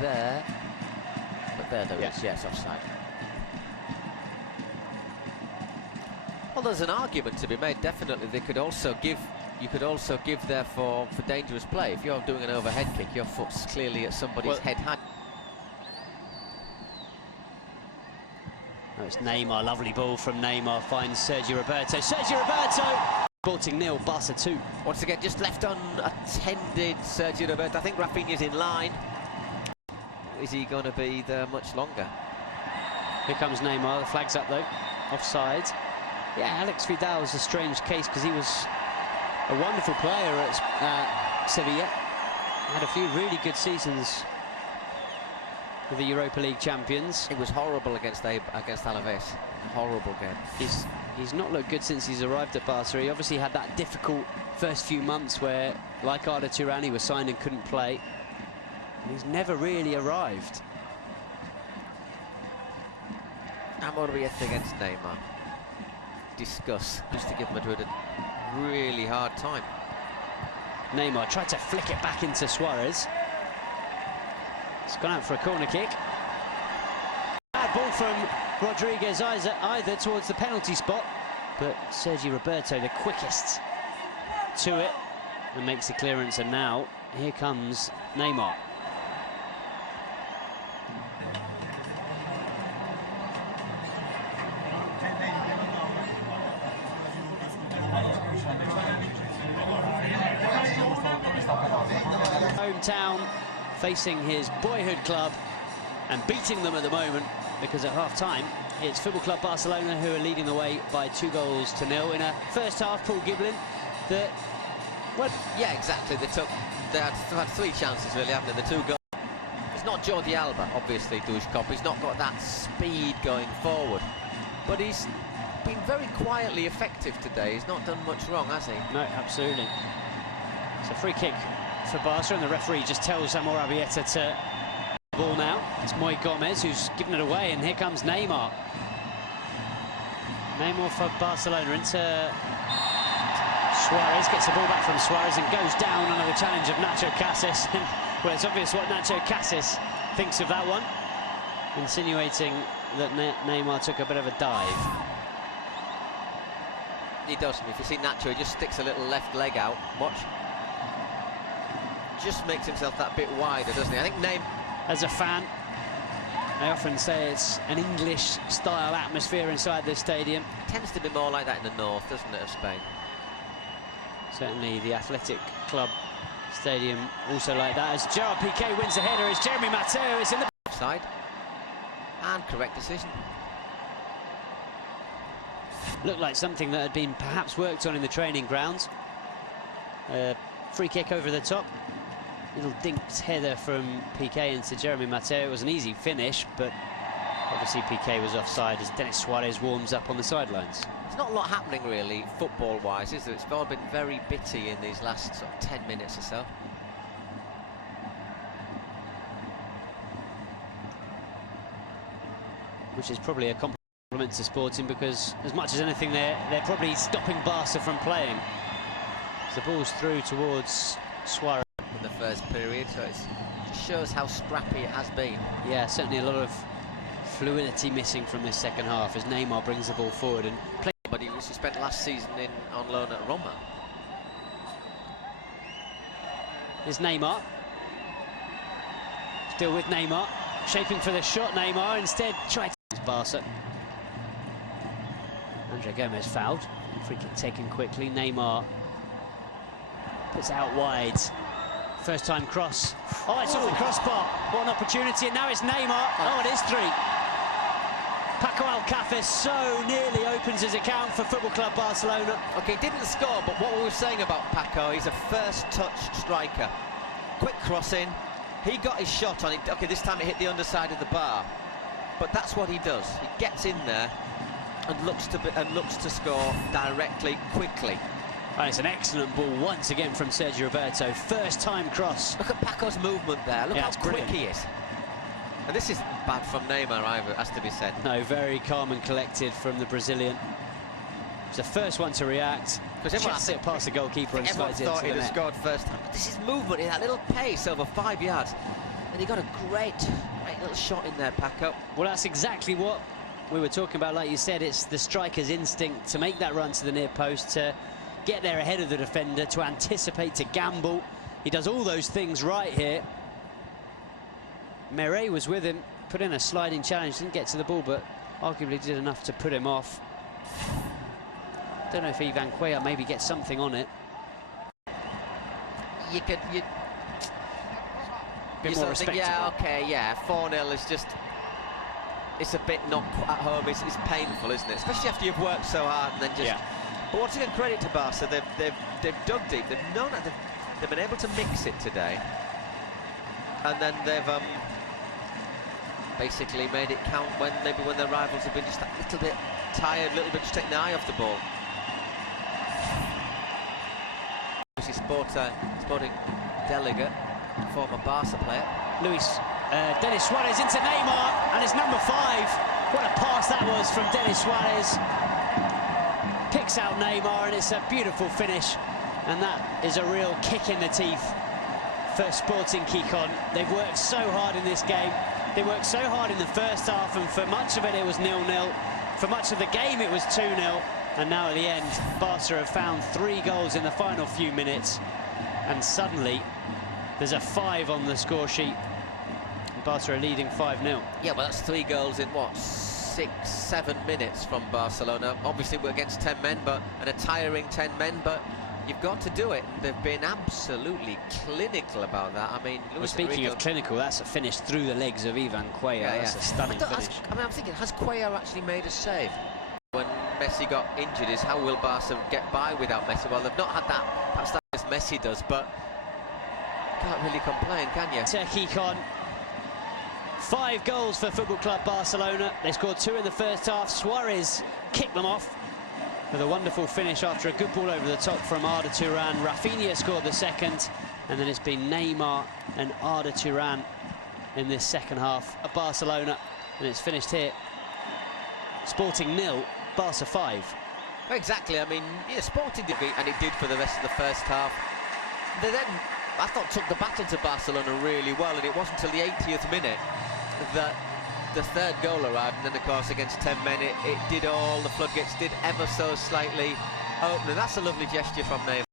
there. But there is, yes, offside. Well, there's an argument to be made, definitely. They could also give, you could also give there for dangerous play. If you're doing an overhead kick, your foot's clearly at somebody's head high. Oh, it's Neymar, lovely ball from Neymar, finds Sergio Roberto. Sergio Roberto! Sporting 0, Barca 2. Once again, just left unattended, Sergio Roberto. I think Rafinha's in line. Is he going to be there much longer? Here comes Neymar, the flag's up though, offside. Yeah, Alex Vidal's a strange case because he was a wonderful player at Sevilla. Had a few really good seasons with the Europa League champions. It was horrible against Alaves. A horrible game. He's not looked good since he's arrived at Barca. He obviously had that difficult first few months where, like Arda Turan, he was signed and couldn't play. And he's never really arrived. Amorieta against Neymar. Discuss, just to give Madrid a really hard time. Neymar tried to flick it back into Suarez. It's gone out for a corner kick. Bad ball from Rodriguez either towards the penalty spot, but Sergio Roberto the quickest to it and makes the clearance, and now here comes Neymar. Hometown, facing his boyhood club and beating them at the moment, because at half-time it's Football Club Barcelona who are leading the way by 2-0 in a first half. Paul Giblin that, well, yeah, exactly. They had 3 chances really, haven't they? The 2 goals. It's not Jordi Alba, obviously, Dushkop. He's not got that speed going forward, but he's been very quietly effective today. He's not done much wrong, has he? No, absolutely. It's a free kick for Barca, and the referee just tells Amorieta to ball now. It's Moy Gomez who's given it away, and here comes Neymar. Neymar for Barcelona into Suarez, gets the ball back from Suarez and goes down under the challenge of Nacho Casas. Well, it's obvious what Nacho Casas thinks of that one, insinuating that Neymar took a bit of a dive. He doesn't. If you see Nacho, he just sticks a little left leg out. Watch. Just makes himself that bit wider, doesn't he? I think Neymar, as a fan, I often say it's an English-style atmosphere inside this stadium. It tends to be more like that in the north, doesn't it, of Spain? Certainly the Athletic Club Stadium also like that. As Gerard Piqué wins the header, as Jeremy Mateo is in the side. And correct decision. Looked like something that had been perhaps worked on in the training grounds. Free kick over the top. Little dinked header from Piqué into Jeremy Mateo. It was an easy finish, but obviously Piqué was offside as Denis Suarez warms up on the sidelines. There's not a lot happening really, football-wise, is there? It's all been very bitty in these last sort of 10 minutes or so. Which is probably a compliment to Sporting, because as much as anything they're probably stopping Barca from playing. The ball's through towards Suarez in the first period, so it just shows how scrappy it has been. Yeah, certainly a lot of fluidity missing from this second half as Neymar brings the ball forward and plays. But he spent last season on loan at Roma. Here's Neymar. Still with Neymar, shaping for the shot. Neymar instead tried to Barca. Andre Gomez fouled. Free kick taken quickly. Neymar puts it out wide. First time cross. Oh, it's off the crossbar. What an opportunity, and now it's Neymar. Oh, it is 3. Paco Alcácer so nearly opens his account for Football Club Barcelona. Okay, didn't score, but what we were saying about Paco, he's a first touch striker. Quick crossing. He got his shot on it. Okay, this time it hit the underside of the bar. But that's what he does. He gets in there and looks to score directly, quickly. And it's an excellent ball once again from Sergio Roberto. First time cross. Look at Paco's movement there. Look how quick he is. And this isn't bad from Neymar either, has to be said. No, very calm and collected from the Brazilian. It's the first one to react. Because everyone it past the goalkeeper and slides it into the net. Everyone thought he'd have scored first time. But this is movement in that little pace over 5 yards. And he got a great little shot in there, Paco. Well, that's exactly what we were talking about. Like you said, it's the striker's instinct to make that run to the near post, to get there ahead of the defender, to anticipate, to gamble. He does all those things right here. Meret was with him, put in a sliding challenge, didn't get to the ball, but arguably did enough to put him off. Don't know if Ivan Cuellar maybe gets something on it. You Bit more respectable. Yeah, okay, yeah. 4-0 is just, it's a bit not at home. It's painful, isn't it? Especially after you've worked so hard and then just. Yeah. But once again, credit to Barca. They've dug deep. They've been able to mix it today, and then they've basically made it count when maybe when their rivals have been just a little bit tired, a little bit just taking the eye off the ball. Sporting delegate, former Barca player. Denis Suarez into Neymar, and it's number 5. What a pass that was from Denis Suarez. Picks out Neymar, and it's a beautiful finish. And that is a real kick in the teeth for Sporting Gijon. They've worked so hard in this game. They worked so hard in the first half, and for much of it, it was 0-0. For much of the game, it was 2-0. And now at the end, Barca have found 3 goals in the final few minutes. And suddenly, there's a 5 on the score sheet. And Barca are leading 5-0. Yeah, well, that's 3 goals in, what, 6-7 minutes from Barcelona. Obviously, we're against 10 men, and a tiring 10 men, but you've got to do it. And they've been absolutely clinical about that. I mean, well, speaking of clinical, that's a finish through the legs of Ivan Cuellar. Yeah, that's a stunning finish. I'm thinking, has Cuellar actually made a save? When Messi got injured, is how will Barca get by without Messi? Well, they've not had that, perhaps that as Messi does, but can't really complain, can you? Gijon, 5 goals for Football Club Barcelona. They scored 2 in the first half. Suarez kicked them off with a wonderful finish after a good ball over the top from Arda Turan. Rafinha scored the second, and then it's been Neymar and Arda Turan in this second half of Barcelona, and it's finished here. Sporting 0, Barca 5. Exactly. I mean, yeah, Sporting did beat, and it did for the rest of the first half. They then, I thought, took the baton to Barcelona really well, and it wasn't until the 80th minute that the 3rd goal arrived, and then, of course, against 10 men, it did all, the floodgates did ever so slightly open, and that's a lovely gesture from Neymar.